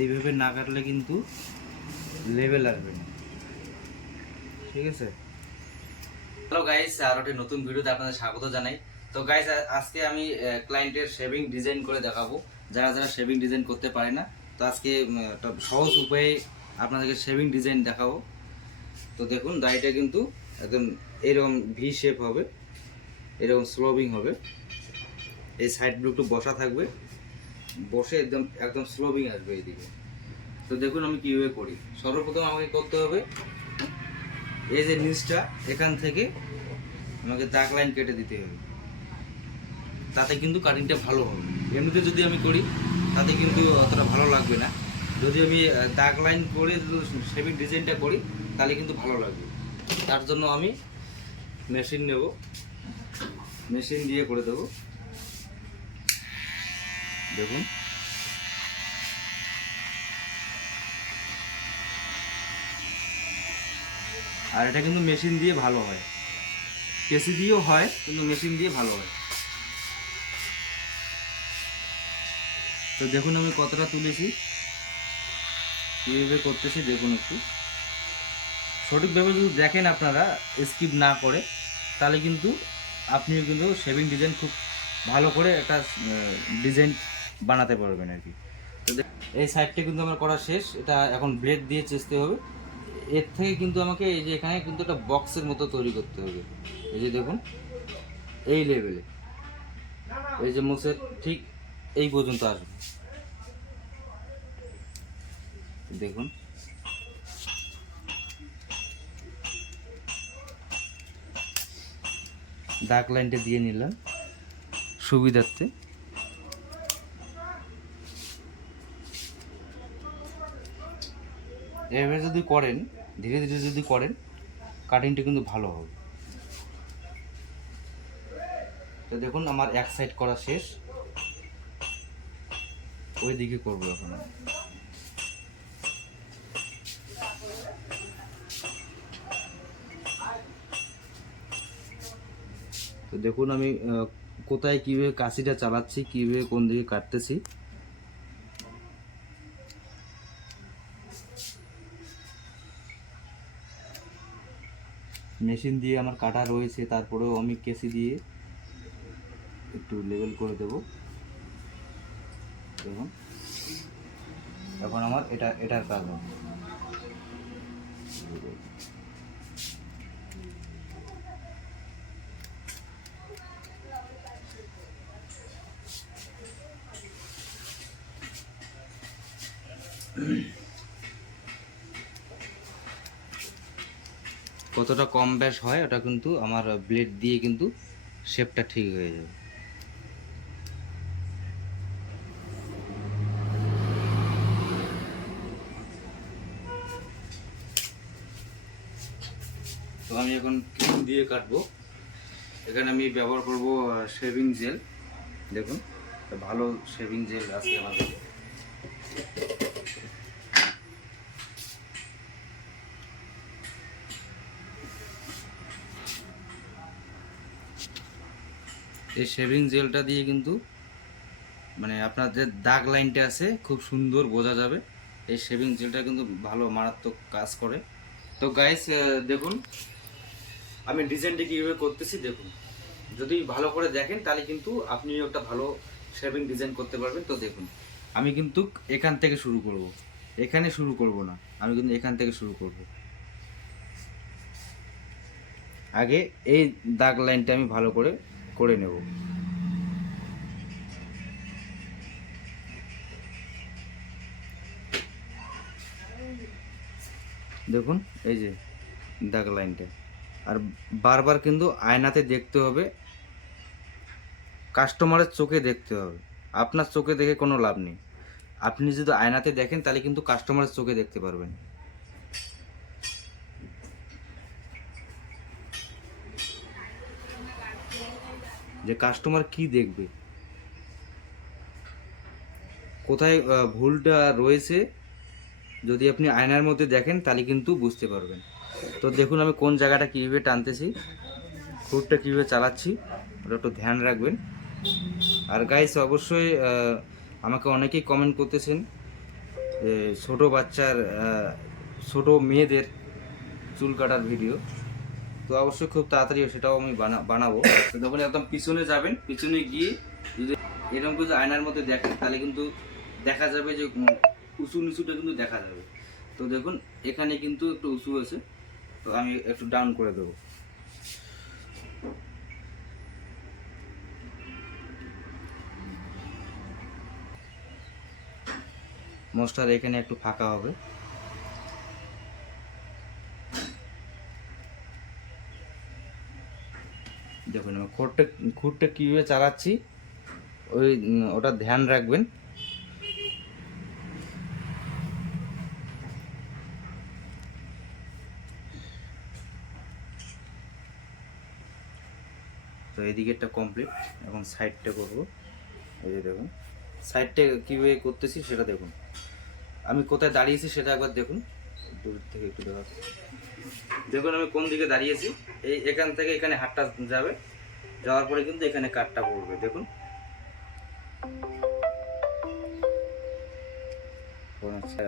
এইভাবে না কাটলে কিন্তু লেভেল আসবে না। ঠিক আছে? হ্যালো গাইস আর একটা নতুন ভিডিওতে আপনাদের স্বাগত জানাই। তো গাইস আজকে আমি ক্লায়েন্টের শেভিং ডিজাইন করে দেখাবো। যারা যারা শেভিং ডিজাইন করতে পারে না, তো আজকে সহজ উপায়ে আপনাদেরকে শেভিং ডিজাইন দেখাবো। তো দেখুন দাড়িটা কিন্তু একদম এরকম ভি শেপ হবে, এরকম স্লোবিং হবে। এই সাইডগুলো একটু বসা থাকবে। বসে একদম একদম স্লোবিং আসবে এইদিকে। তো দেখুন আমি কীভাবে করি। সর্বপ্রথম আমাকে করতে হবে, এই যে নিচটা, এখান থেকে আমাকে দাগ লাইন কেটে দিতে হবে। তাতে কিন্তু কাটিংটা ভালো হবে। এমনিতে যদি আমি করি, তাতে কিন্তু অতটা ভালো লাগবে না। যদি আমি দাগ লাইন করে শেভিং ডিজাইনটা করি, তাহলে কিন্তু ভালো লাগবে। তার জন্য আমি মেশিন নেব। মেশিন দিয়ে করে দেবো। দেখুন। আর এটা কিন্তু মেশিন দিয়ে ভালো হয়। কেসি দিয়েও হয়, কিন্তু মেশিন দিয়ে ভালো হয়। তো দেখুন আমি কতটা তুলেছি। কীভাবে করতেছি দেখুন একটু। সঠিকভাবে যদি দেখেন আপনারা স্কিপ না করে, তাহলে কিন্তু আপনিও কিন্তু শেভিং ডিজাইন খুব ভালো করে একটা ডিজাইন বানাতে পারবেন আর কি। এই সাইডটা কিন্তু আমার করা শেষ। এটা এখন ব্লেড দিয়ে চেষ্টা হবে। এর থেকে কিন্তু আমাকে এই যে এখানে কিন্তু একটা বক্সের মতো তৈরি করতে হবে। এই যে দেখুন, এই লেভেলে এই যে মোষের ঠিক এই পর্যন্ত আসবে। দেখুন। দাগ লাইনটা দিয়ে নিলাম। সুবিধার্থে। এভাবে যদি করেন, ধীরে ধীরে যদি করেন কাটিংটা কিন্তু ভালো হবে। তো দেখুন, আমার এক সাইড করা শেষ। ওই দিকে করব এখন তো দেখুন আমি কোথায় কীভাবে কাশিটা চালাচ্ছি, কীভাবে কোন দিকে কাটতেছি। মেশিন দিয়ে আমার কাটা রয়েছে, তারপরেও আমি কেসি দিয়ে একটু লেভেল করে দেব। দেখুন। এখন আমার এটা, এটার কাজ হবে। কতটা কম ব্যাস হয়, ওটা কিন্তু আমার ব্লেড দিয়ে কিন্তু শেপটা ঠিক হয়ে যাবে। তো আমি এখন ক্রিম দিয়ে কাটবো। এখানে আমি ব্যবহার করব শেভিং জেল দেখুন ভালো শেভিং জেল আছে আমাদের। এই শেভিং জেলটা দিয়ে কিন্তু মানে আপনার যে দাগ লাইনটা আছে, খুব সুন্দর বোঝা যাবে। এই শেভিং জেলটা কিন্তু ভালো, মারাত্মক কাজ করে। তো গাইস দেখুন, আমি ডিজাইনটা কীভাবে করতেছি দেখুন। যদি ভালো করে দেখেন, তাহলে কিন্তু আপনিও একটা ভালো শেভিং ডিজাইন করতে পারবেন। তো দেখুন, আমি কিন্তু এখান থেকে শুরু করব। এখানে শুরু করব না, আমি কিন্তু এখান থেকে শুরু করব। আগে এই দাগ লাইনটা আমি ভালো করে করে নেব। দেখুন, এই যে দাগ লাইনটা। আর বারবার কিন্তু আয়নাতে দেখতে হবে কাস্টমারের চোখে দেখতে হবে। আপনার চোখে দেখে কোনো লাভ নেই। আপনি যদি আয়নাতে দেখেন, তাহলে কিন্তু কাস্টমারের চোখে দেখতে পারবেন। যে কাস্টমার কি দেখবে? কোথায় ভুলটা রয়েছে, যদি আপনি আয়নার মধ্যে দেখেন, তাহলে কিন্তু বুঝতে পারবেন। তো দেখুন আমি কোন জায়গাটা কীভাবে টানতেছি খুঁটটা কীভাবে চালাচ্ছি, ওটা একটু ধ্যান রাখবেন। আর গাইস অবশ্যই আমাকে অনেকেই কমেন্ট করতেছেন ছোট বাচ্চার ছোট মেয়েদের চুল কাটার ভিডিও তো অবশ্যই খুব তাড়াতাড়ি সেটাও আমি বানা- বানাবো। যখন একদম পিছনে যাবেন, পিছনে গিয়ে যদি এরকম কিছু আয়নার মধ্যে দেখেন, তাহলে কিন্তু দেখা যাবে যে উঁচু নিচুটা কিন্তু দেখা যাবে। তো দেখুন, এখানে কিন্তু একটু উঁচু আছে তো আমি একটু ডাউন করে দেবো। মোস্টার এখানে একটু ফাঁকা হবে। আমি খুঁটটা কীভাবে চালাচ্ছি, ওই ওটা ধ্যান রাখবেন। তো এদিকেরটা কমপ্লিট এখন সাইডটা করব। এই যে দেখুন সাইডটা কীভাবে করতেছি সেটা দেখুন। আমি কোথায় দাঁড়িয়েছি সেটা একবার দেখুন। দূর থেকে একটু দেখা। দেখুন আমি কোন দিকে দাঁড়িয়েছি। এই এখান থেকে এখানে হাতটা যাবে। যাওয়ার পরে কিন্তু এখানে কাঠটা পড়বে, দেখুন। আচ্ছা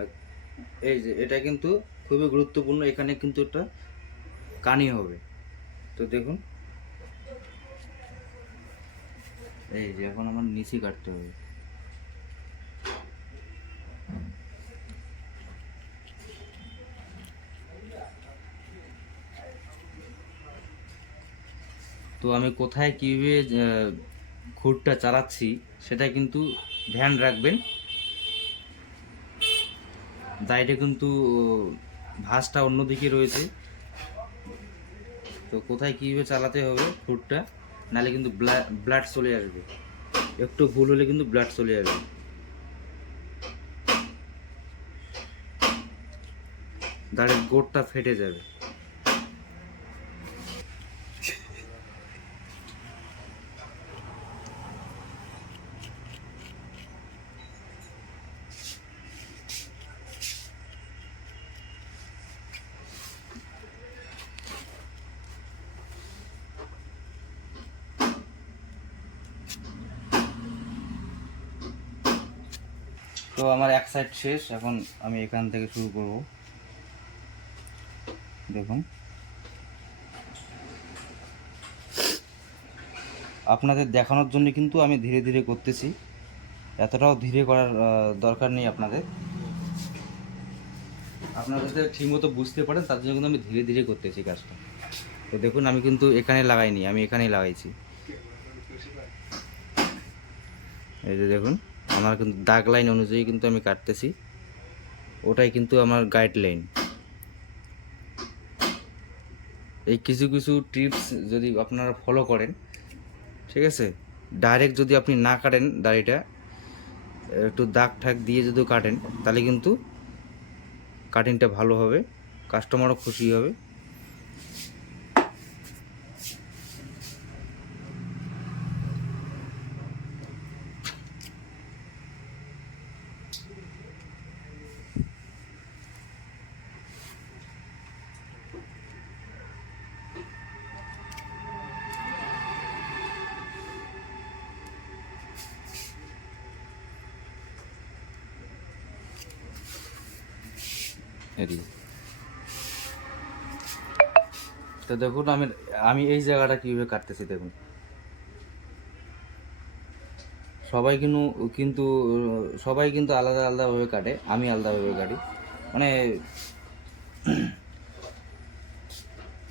এই যে, এটা কিন্তু খুবই গুরুত্বপূর্ণ, এখানে কিন্তু একটা কানি হবে। তো দেখুন। এই যে, এখন আমার নিচে কাটতে হবে। তো আমি কোথায় কীভাবে খুঁটটা চালাচ্ছি সেটা কিন্তু ধ্যান রাখবেন। দাইটা কিন্তু ভাঁজটা অন্যদিকে রয়েছে। তো কোথায় কীভাবে চালাতে হবে খুঁটটা নাহলে কিন্তু ব্লাড চলে আসবে। একটু ভুল হলে কিন্তু ব্লাড চলে আসবে। দাঁড়ের গোড়টা ফেটে যাবে তো আমার এক সাইড শেষ, এখন আমি এখান থেকে শুরু করব। দেখুন। আপনাদের দেখানোর জন্য কিন্তু আমি ধীরে ধীরে করতেছি। এতটাও ধীরে করার দরকার নেই আপনাদের। আপনারা যাতে ঠিকমতো বুঝতে পারেন, তার জন্য কিন্তু আমি ধীরে ধীরে করতেছি কাজটা। তো দেখুন, আমি কিন্তু এখানে লাগাইনি, আমি এখানেই লাগাইছি। এই যে দেখুন। আমার কিন্তু দাগ লাইন অনুযায়ী কিন্তু আমি কাটতেছি। ওটাই কিন্তু আমার গাইডলাইন এই কিছু কিছু টিপস যদি আপনারা ফলো করেন, ঠিক আছে? ডাইরেক্ট যদি আপনি না কাটেন দাড়িটা, একটু দাগ ঠাক দিয়ে যদি কাটেন, তাহলে কিন্তু কাটিংটা ভালো হবে কাস্টমারও খুশি হবে। তো দেখুন, আমি আমি এই জায়গাটা কীভাবে কাটতেছি দেখুন। সবাই কিন্তু কিন্তু, সবাই কিন্তু আলাদা আলাদাভাবে কাটে, আমি আলাদাভাবে কাটি। মানে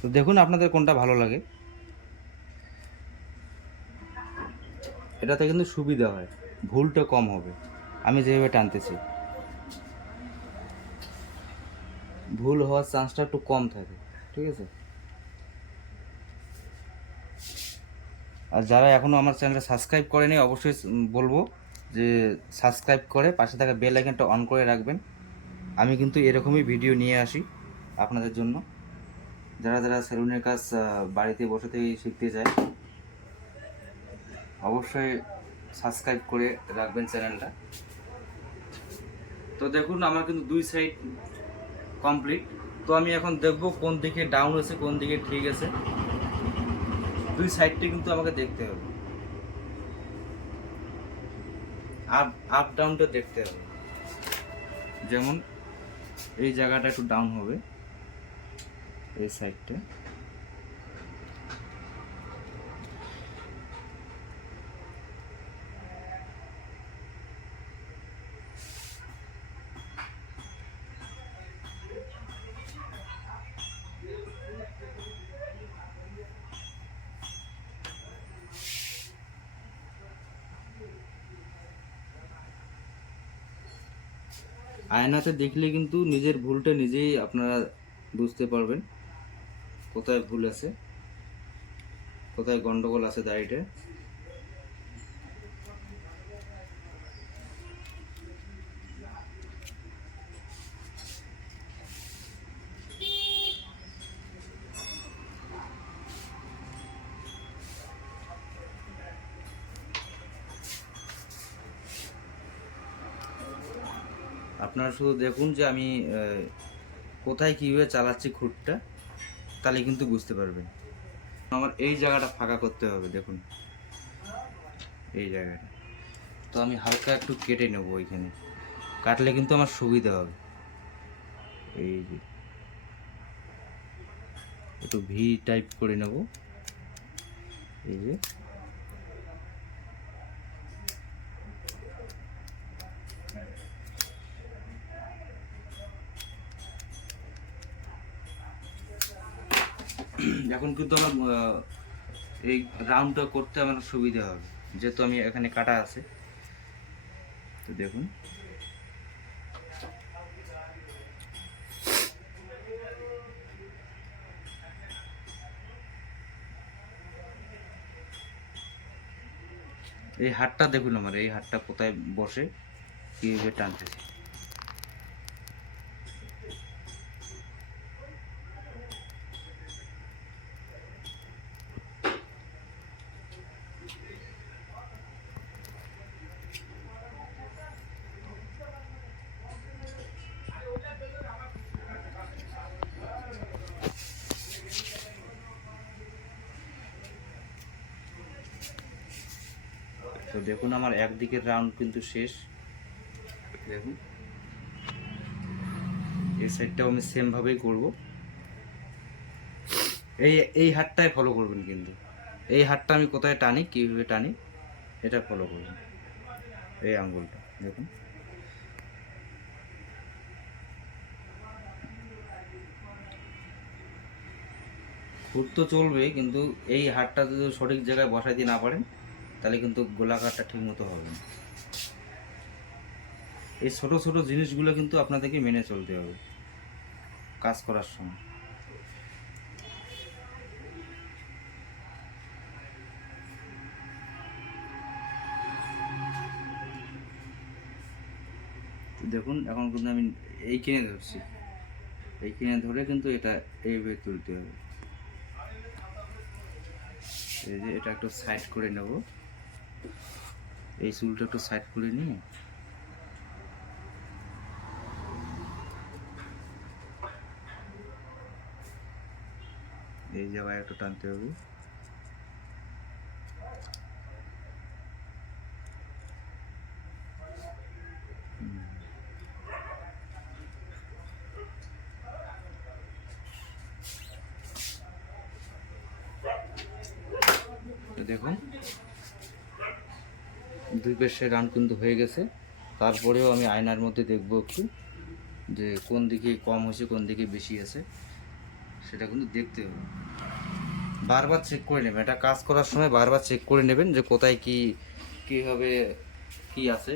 তো দেখুন আপনাদের কোনটা ভালো লাগে। এটাতে কিন্তু সুবিধা হয়, ভুলটা কম হবে। আমি যেভাবে টানতেছি। ভুল হওয়ার চান্সটা একটু কম থাকে, ঠিক আছে? আর যারা এখনও আমার চ্যানেলটা সাবস্ক্রাইব করেনি, অবশ্যই বলব যে সাবস্ক্রাইব করে পাশে থাকা বেল আইকনটা অন করে রাখবেন। আমি কিন্তু এরকমই ভিডিও নিয়ে আসি আপনাদের জন্য। যারা যারা সেলুনের কাজ বাড়িতে বসে থেকেই শিখতে চায়, অবশ্যই সাবস্ক্রাইব করে রাখবেন চ্যানেলটা। তো দেখুন, আমার কিন্তু দুই সাইড কমপ্লিট তো আমি এখন দেখব কোন দিকে ডাউন আছে কোন দিকে ঠিক আছে। দুই সাইডটি কিন্তু আমাকে দেখতে হবে। আপ আপ ডাউনটা দেখতে হবে। যেমন এই জায়গাটা একটু ডাউন হবে, এই সাইডটা আয়নাতে দেখলে কিন্তু নিজের ভুলটা নিজেই আপনারা বুঝতে পারবেন কোথায় ভুল আছে, কোথায় গন্ডগোল আছে দাড়িটা আপনারা শুধু দেখুন যে আমি কোথায় কীভাবে চালাচ্ছি খুঁটটা, তাহলে কিন্তু বুঝতে পারবেন। আমার এই জায়গাটা ফাঁকা করতে হবে, দেখুন। এই জায়গাটা। তো আমি হালকা একটু কেটে নেব ওইখানে। কাটলে কিন্তু আমার সুবিধা হবে। এই যে। একটু ভি টাইপ করে নেব। এই যে। এখন কিন্তু আমার এই রাউন্ডটা করতে আমার সুবিধা হবে। যেহেতু আমি এখানে কাটা আছে। তো দেখুন। এই হাটটা দেখুন আমার, এই হাটটা কোথায় বসে, কীভাবে টানতেছে তো দেখুন আমার একদিকের রাউন্ড কিন্তু শেষ। দেখুন। এই সাইডটাও আমি সেমভাবেই করব। এই এই হাতটাই ফলো করবেন কিন্তু। এই হাতটা আমি কোথায় টানি, কীভাবে টানি, এটা ফলো করবেন। এই আঙ্গুলটা, দেখুন। খুঁট তো চলবে, কিন্তু এই হাতটা যদি সঠিক জায়গায় বসাইতে না পারেন তাহলে কিন্তু গোলাকারটা ঠিক মতো হবে না। এই ছোট ছোট জিনিসগুলো কিন্তু আপনাদেরকে মেনে চলতে হবে কাজ করার সময়। দেখুন, এখন কিন্তু আমি এই কিনে ধরছি। এই কিনে ধরে কিন্তু এটা এইভাবে তুলতে হবে। এই যে এটা একটু সাইড করে নেব। এই চুলটা একটু সাইড করে নিয়ে। এই জায়গায় একটু টানতে হবে হুম। তো দেখুন পাশে রান কিন্তু হয়ে গেছে। তারপরেও আমি আয়নার মধ্যে দেখব একটু যে কোন দিকে কম হয়েছে, কোন দিকে বেশি আছে, সেটা কিন্তু দেখতে হবে। বারবার চেক করে নেবেন। এটা কাজ করার সময় বারবার চেক করে নেবেন যে কোথায় কি কীভাবে কি আছে।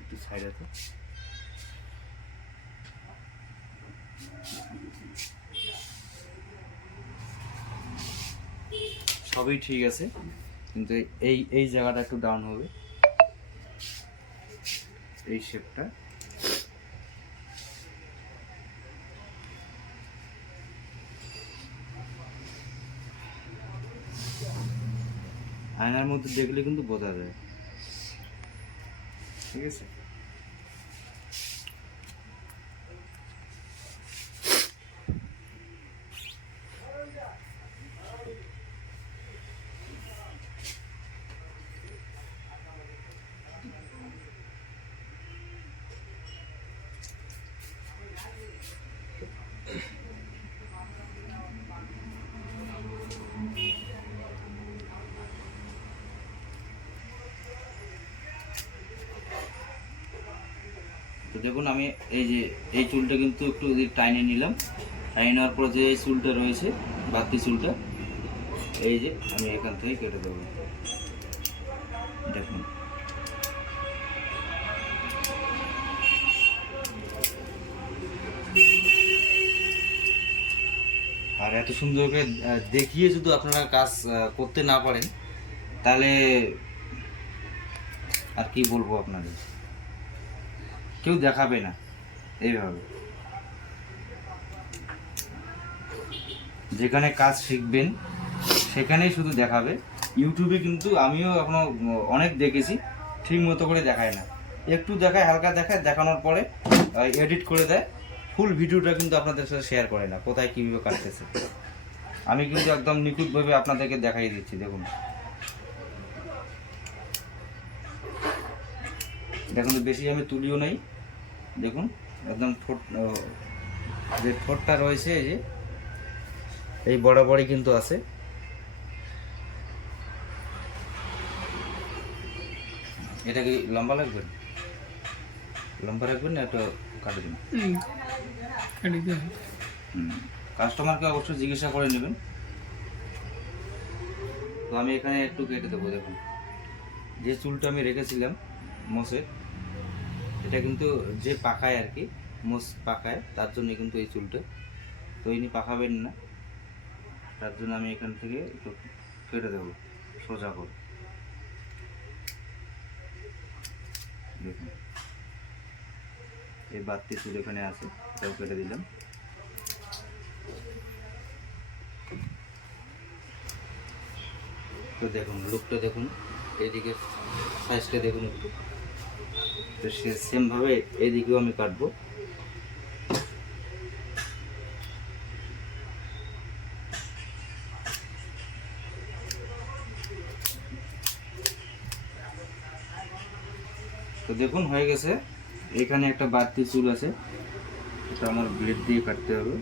একটু সাইড আছে সবই ঠিক আছে, কিন্তু এই এই জায়গাটা একটু ডাউন হবে। এই শেপটা আয়নার মধ্যে দেখলে কিন্তু বোঝা যায়। ঠিক আছে দেখুন আমি এই যে, এই চুলটা কিন্তু একটু টাইনে নিলাম। টাইনে নেওয়ার পর যে চুলটা রয়েছে, বাড়তি চুলটা, এই যে আমি এখান থেকে কেটে দেবো। দেখুন। আর এত সুন্দর করে দেখিয়ে যদি আপনারা কাজ করতে না পারেন, তাহলে আর কি বলব আপনাদের? কেউ দেখাবে না। এইভাবে। যেখানে কাজ শিখবেন, সেখানেই শুধু দেখাবে। ইউটিউবে কিন্তু আমিও এখনও অনেক দেখেছি, ঠিক মতো করে দেখায় না। একটু দেখায়, হালকা দেখায়, দেখানোর পরে এডিট করে দেয়। ফুল ভিডিওটা কিন্তু আপনাদের সাথে শেয়ার করে না, কোথায় কীভাবে কাটতেছে। আমি কিন্তু একদম নিখুঁতভাবে আপনাদেরকে দেখাই দিচ্ছি, দেখুন। দেখুন তো বেশি আমি তুলিও নাই। দেখুন একদম ঠোঁট যে ঠোঁটটা রয়েছে এই যে এই বরাবরই কিন্তু আছে। এটা কি লম্বা লাগবে? লম্বা রাখবেন না একটু কাটে দিন হুম। কাস্টমারকে অবশ্যই জিজ্ঞাসা করে নেবেন। তো আমি এখানে একটু কেটে দেবো দেখুন। যে চুলটা আমি রেখেছিলাম মোষের এটা কিন্তু যে পাকায় আর কি, মোষ পাকায় তার জন্য কিন্তু এই চুলটা। তো ইনি পাকাবেন না। তার জন্য আমি এখান থেকে একটু কেটে দেবো, সোজা করে। দেখুন। এই বাড়তি চুল এখানে আছে, এটাও কেটে দিলাম। তো দেখুন লুকটা দেখুন, এইদিকে সাইজটা দেখুন একটু। তো সেমভাবে এদিকেও আমি কাটবো। তো দেখুন, হয়ে গেছে। এখানে একটা বাড়তি চুল আছে। এটা আমার ব্লেড দিয়ে কাটতে হবে।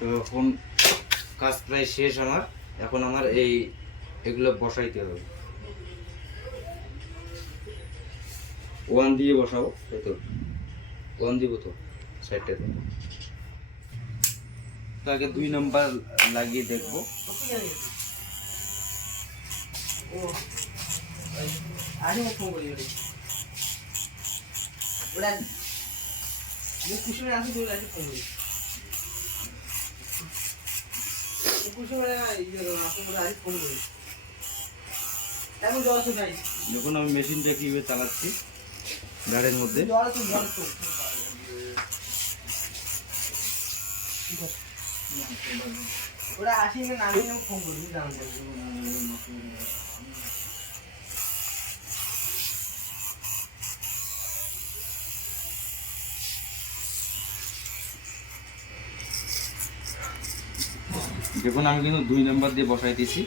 তো এখন কাজ প্রায় শেষ আমার এখন আমার এই এগুলো বসাইতে হবে ওয়ান দিয়ে বসাবো তাই ওয়ান দিব তো সাইডটাতে তো আগে দুই নাম্বার লাগিয়ে দেখব যখন আমি মেশিনটা কীভাবে চালাচ্ছি গাড়ির মধ্যে। ওরা আসি না আমি ফোন করবি দেখুন, আমি কিন্তু দুই নম্বর দিয়ে বসাই দিয়েছি।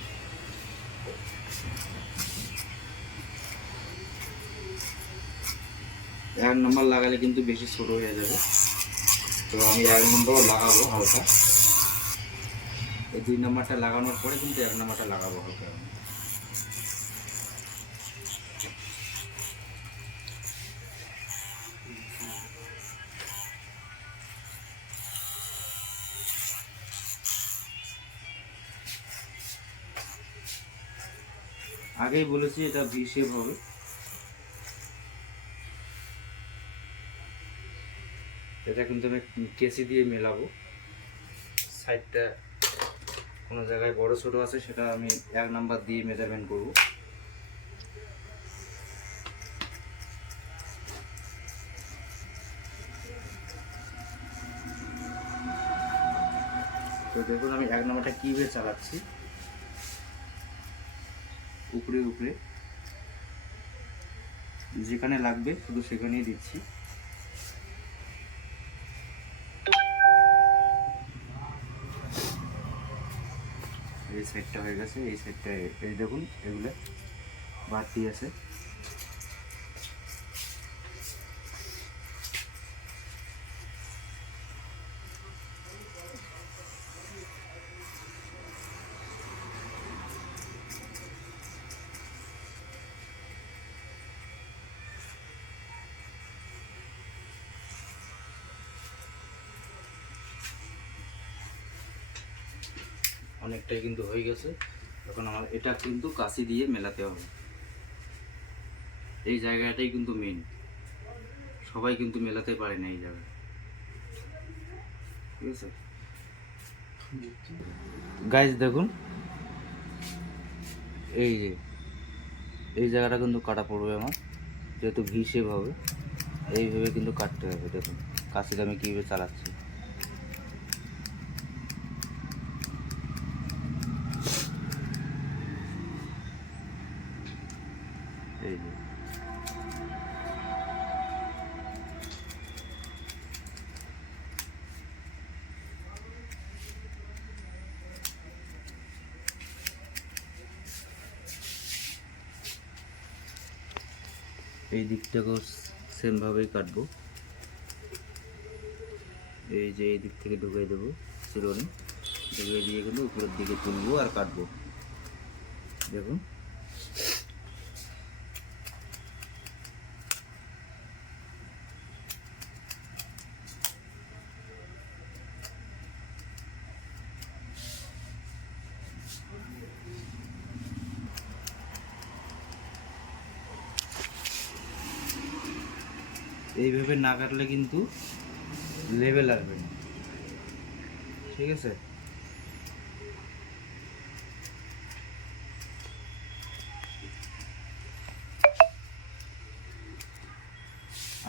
এক নম্বর লাগালে কিন্তু বেশি ছোট হয়ে যাবে। তো আমি এক নম্বর লাগাবো হালকা। এই দুই নম্বরটা লাগানোর পরে কিন্তু এক নম্বরটা লাগাবো হালকা। আগেই বলেছি, এটা ভি শেপ হবে। এটা কিন্তু আমি কেসি দিয়ে মেলাবো। সাইডটা কোনো জায়গায় বড় ছোট আছে, সেটা আমি এক নাম্বার দিয়ে মেজারমেন্ট করব। তো দেখুন আমি এক নাম্বারটা কীভাবে চালাচ্ছি। উপরে উপরে। যেখানে লাগবে, শুধু সেখানেই দিচ্ছি। এই সাইডটা হয়ে গেছে, এই সাইডটা এই দেখুন, এগুলো বাড়তি আছে। অনেকটাই কিন্তু হয়ে গেছে। এখন আমার এটা কিন্তু কাশি দিয়ে মেলাতে হবে। এই জায়গাটাই কিন্তু মেন সবাই কিন্তু মেলাতে পারে না এই জায়গায় ঠিক আছে? গাইজ দেখুন। এই যে, এই জায়গাটা কিন্তু কাটা পড়বে আমার। যেহেতু ভি শেপ হবে, এইভাবে কিন্তু কাটতে হবে। দেখুন কাশিটা আমি কীভাবে চালাচ্ছি এই যে এই দিকটাকেও সেমভাবেই কাটবো। এই যে এই দিক থেকে ঢুকিয়ে দেবো চিরুনি ঢুকিয়ে দিয়ে কিন্তু উপরের দিকে তুলবো আর কাটবো। দেখুন। এইভাবে না কাটলে কিন্তু লেভেল আসবে না। ঠিক আছে?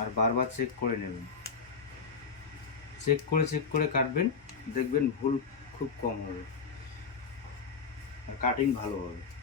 আর বারবার চেক করে নেবেন। চেক করে চেক করে কাটবেন, দেখবেন ভুল খুব কম হবে। আর কাটিং ভালো হবে।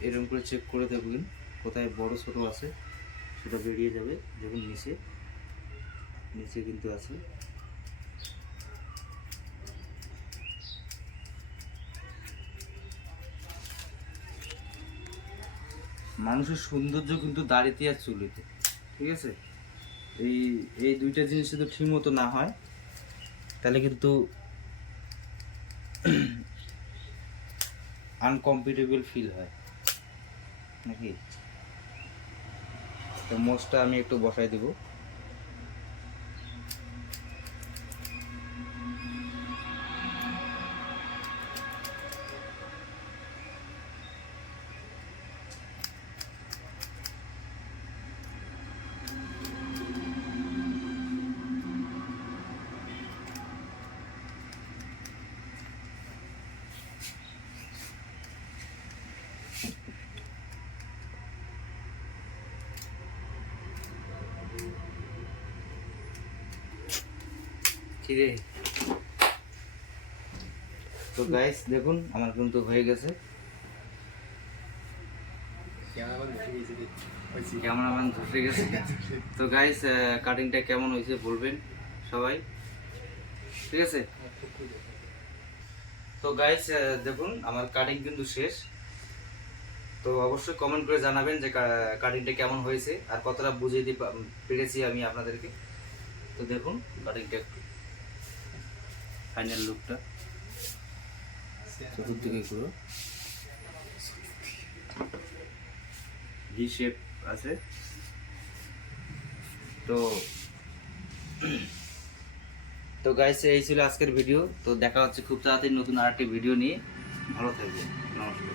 এরকম করে চেক করে দেখবেন, কোথায় বড় ছোট আছে, সেটা বেরিয়ে যাবে, দেখুন নিচে। নিচে কিন্তু আছে। মানুষের সৌন্দর্য কিন্তু দাড়িতে আর চুলিতে, ঠিক আছে? এই এই দুইটা জিনিস যদি ঠিক মতো না হয়, তাহলে কিন্তু আনকম্পিটেবল ফিল হয়। নাকি? তো মোষটা আমি একটু বসাই দিব। গাইস দেখুন আমার কিন্তু হয়ে গেছে। ক্যামেরাম্যান ধসে গেছে তো গাইস কাটিংটা কেমন হয়েছে বলবেন সবাই? ঠিক আছে? তো গাইস দেখুন আমার কাটিং কিন্তু শেষ। তো অবশ্যই কমেন্ট করে জানাবেন যে কাটিংটা কেমন হয়েছে আর কতটা বুঝিয়ে দিতে পেরেছি আমি আপনাদেরকে। তো দেখুন কাটিংটা একটু ফাইনাল লুকটা চতুর্দিকে ঘুরো আছে। তো তো গাইস এই ছিল আজকের ভিডিও তো দেখা হচ্ছে খুব তাড়াতাড়ি নতুন আরেকটি ভিডিও নিয়ে। ভালো থাকবে নমস্কার।